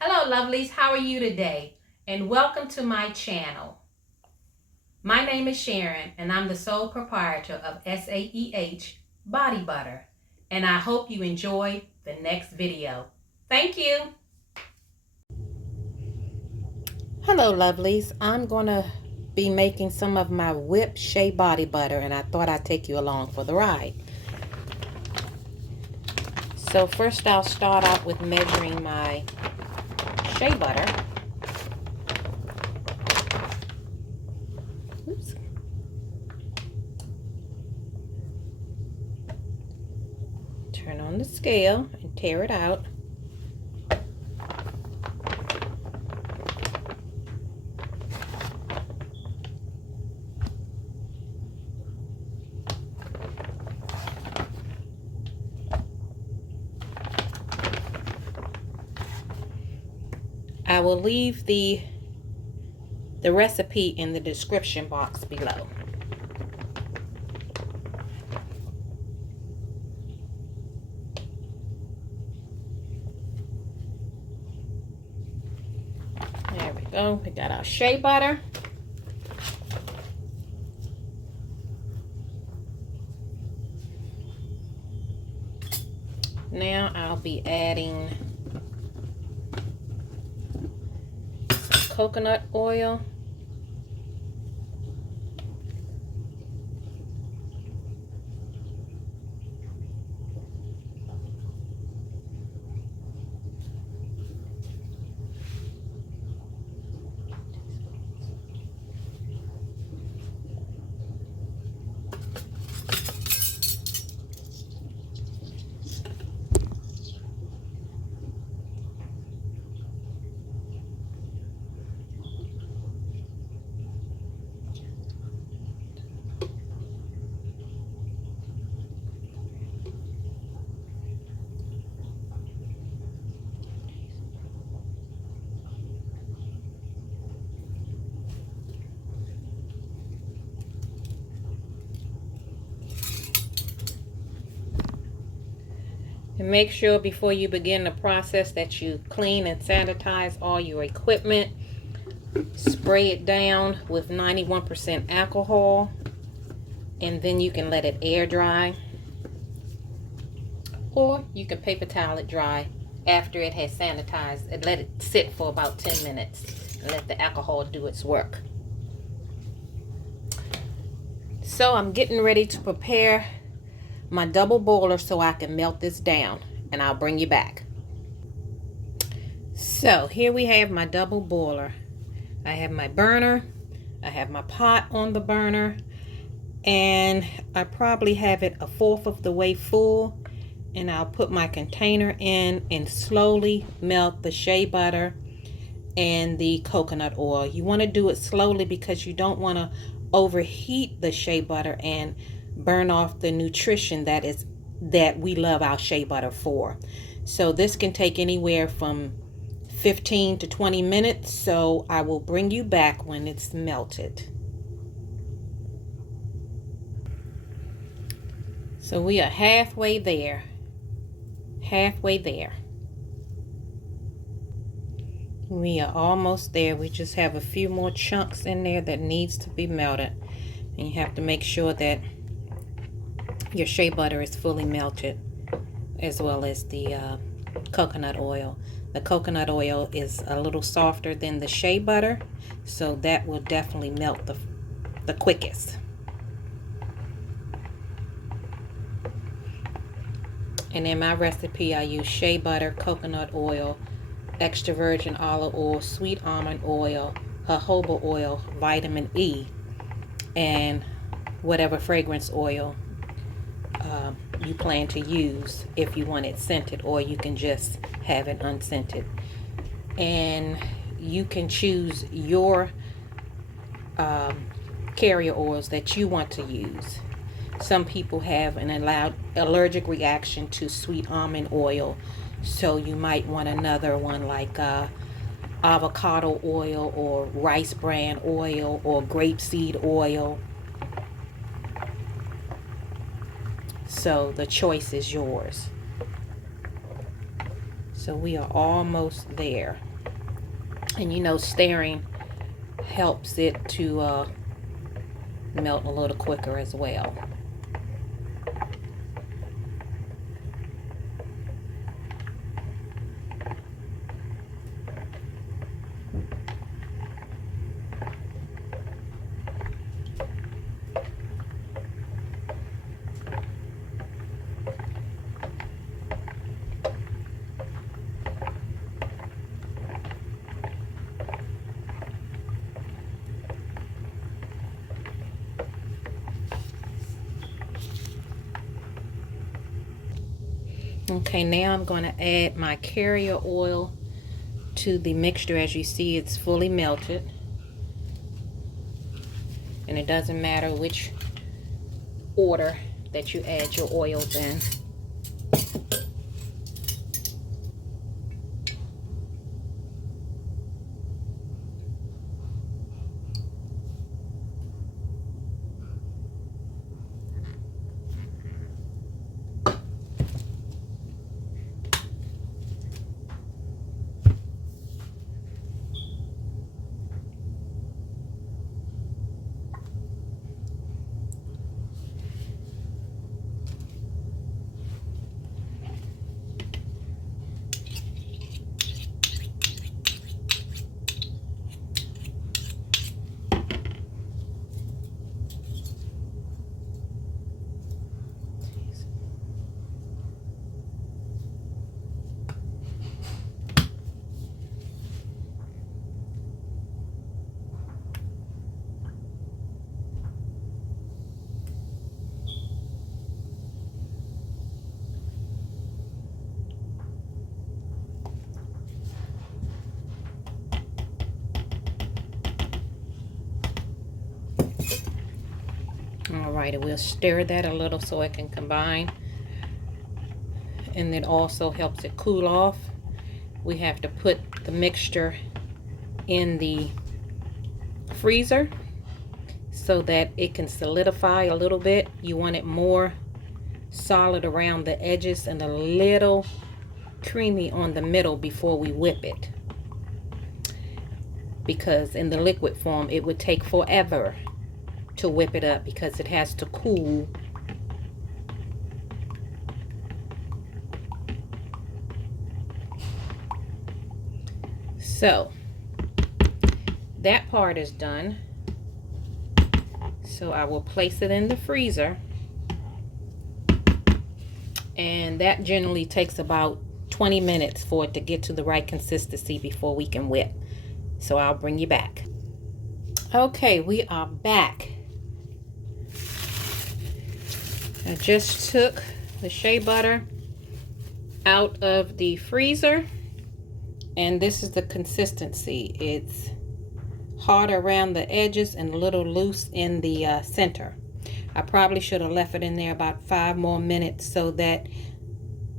Hello lovelies, how are you today? And welcome to my channel. My name is Sharon and I'm the sole proprietor of SAEH Body Butter. And I hope you enjoy the next video. Thank you. Hello lovelies, I'm going to be making some of my whipped Shea Body Butter and I thought I'd take you along for the ride. So first I'll start out with measuring my Shea Butter. Oops. Turn on the scale and tear it out. I will leave the recipe in the description box below. There we go. We got our Shea Butter. Now I'll be adding some coconut oil. And make sure before you begin the process that you clean and sanitize all your equipment. Spray it down with 91% alcohol and then you can let it air dry. Or you can paper towel it dry after it has sanitized and let it sit for about 10 minutes and let the alcohol do its work. So I'm getting ready to prepare my double boiler so I can melt this down, and I'll bring you back. So here we have my double boiler. I have my burner, I have my pot on the burner, and I probably have it a fourth of the way full, and I'll put my container in and slowly melt the shea butter and the coconut oil. You want to do it slowly because you don't want to overheat the shea butter and burn off the nutrition that we love our shea butter for. So this can take anywhere from 15 to 20 minutes, so I will bring you back when it's melted. So we are halfway there. We are almost there. We just have a few more chunks in there that needs to be melted, and you have to make sure that your shea butter is fully melted, as well as the coconut oil. The coconut oil is a little softer than the shea butter, so that will definitely melt the quickest. And in my recipe, I use shea butter, coconut oil, extra virgin olive oil, sweet almond oil, jojoba oil, vitamin E, and whatever fragrance oil you plan to use if you want it scented, or you can just have it unscented. And you can choose your carrier oils that you want to use. Some people have an allergic reaction to sweet almond oil, so you might want another one like avocado oil or rice bran oil or grapeseed oil. So the choice is yours. So we are almost there. And you know, stirring helps it to melt a little quicker as well. Okay, now I'm going to add my carrier oil to the mixture. As you see, it's fully melted. And it doesn't matter which order that you add your oils in. Alright, we'll stir that a little so it can combine. And it also helps it cool off. We have to put the mixture in the freezer so that it can solidify a little bit. You want it more solid around the edges and a little creamy on the middle before we whip it. Because in the liquid form, it would take forever to whip it up because it has to cool. So that part is done. So I will place it in the freezer, and that generally takes about 20 minutes for it to get to the right consistency before we can whip. So I'll bring you back. Okay, we are back. I just took the shea butter out of the freezer, and this is the consistency. It's hard around the edges and a little loose in the center. I probably should have left it in there about 5 more minutes so that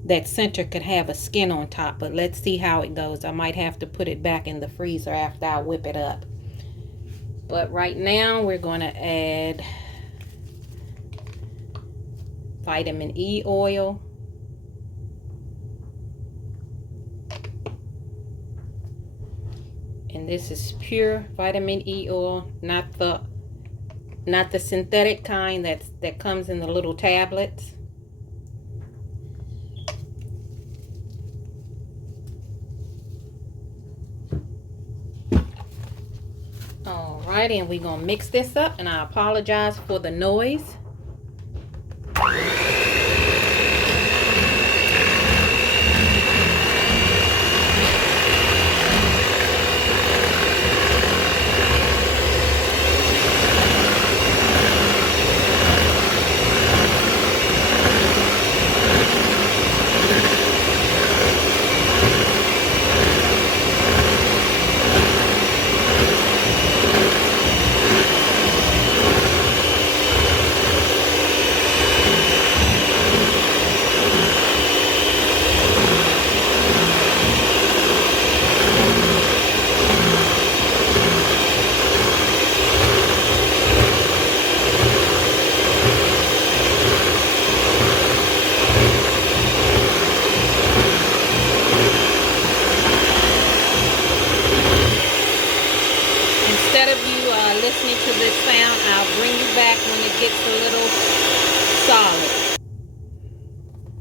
that center could have a skin on top, but let's see how it goes. I might have to put it back in the freezer after I whip it up. But right now we're going to add vitamin E oil. And this is pure vitamin E oil, not the synthetic kind that comes in the little tablets. Alrighty, and we're gonna mix this up, and I apologize for the noise.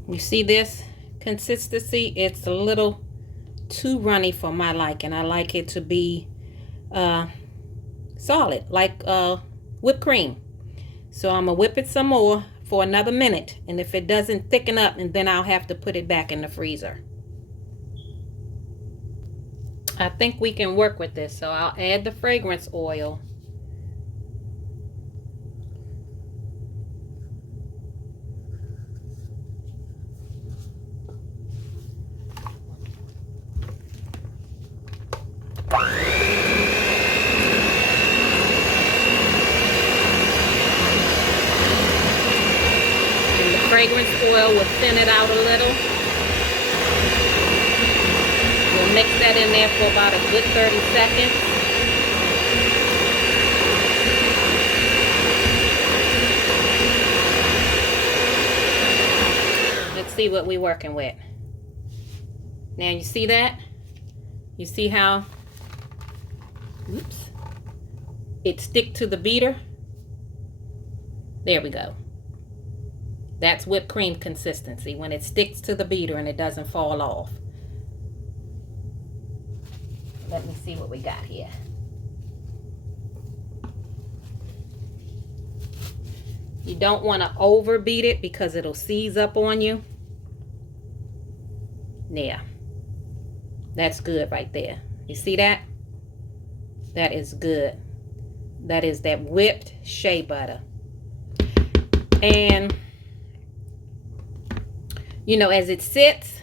You see this consistency? It's a little too runny for my liking. I like it to be solid, like whipped cream. So I'm gonna whip it some more for another minute, and if it doesn't thicken up, and then I'll have to put it back in the freezer. I think we can work with this, so I'll add the fragrance oil. Fragrance oil will thin it out a little. We'll mix that in there for about a good 30 seconds. Let's see what we're working with. Now you see that? You see how, oops, it stick to the beater? There we go. That's whipped cream consistency, when it sticks to the beater and it doesn't fall off. Let me see what we got here. You don't want to overbeat it because it'll seize up on you. Yeah. That's good right there. You see that? That is good. That is that whipped shea butter. And you know, as it sits,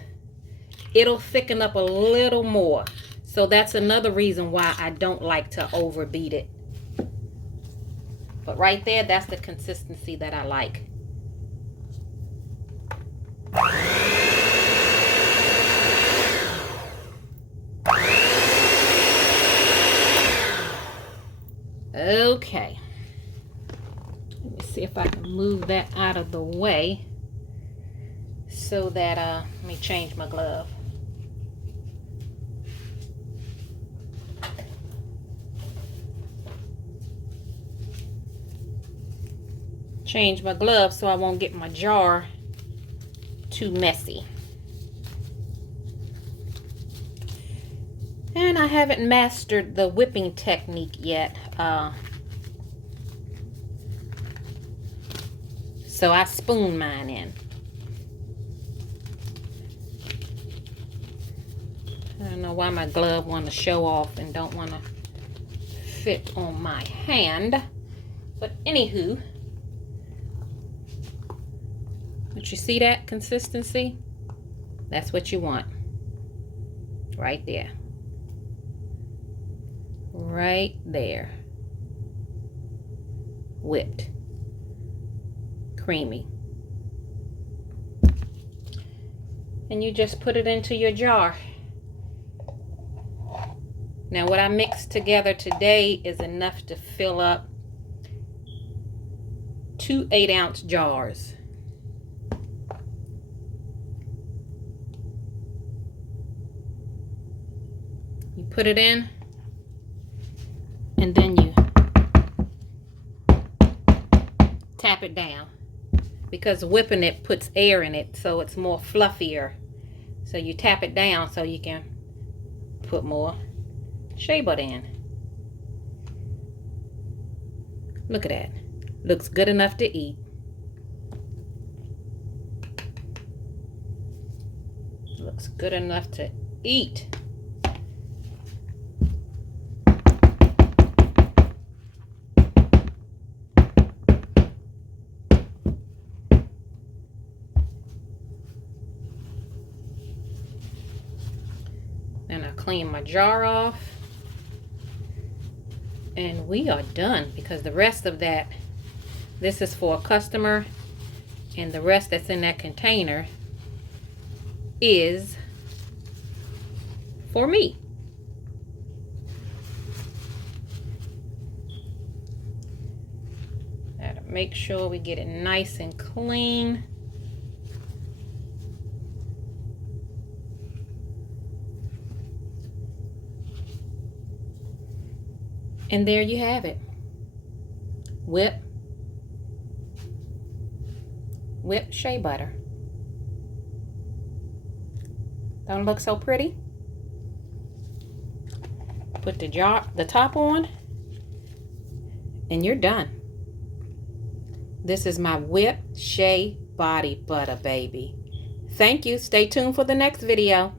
it'll thicken up a little more. So that's another reason why I don't like to overbeat it. But right there, that's the consistency that I like. Okay. Let me see if I can move that out of the way. So that, let me change my glove. Change my glove so I won't get my jar too messy. And I haven't mastered the whipping technique yet. So I spoon mine in. I don't know why my glove want to show off and don't want to fit on my hand. But anywho, but you see that consistency? That's what you want. Right there. Right there. Whipped. Creamy. And you just put it into your jar. Now what I mixed together today is enough to fill up 2 8-ounce jars. You put it in, and then you tap it down, because whipping it puts air in it, so it's more fluffier. So you tap it down so you can put more shea butter in. Look at that. Looks good enough to eat. Looks good enough to eat. Then I clean my jar off. And we are done, because the rest of that, this is for a customer, and the rest that's in that container is for me. Gotta make sure we get it nice and clean. And there you have it. Whipped shea butter. Don't look so pretty? Put the top on, and you're done. This is my whipped shea body butter, baby. Thank you. Stay tuned for the next video.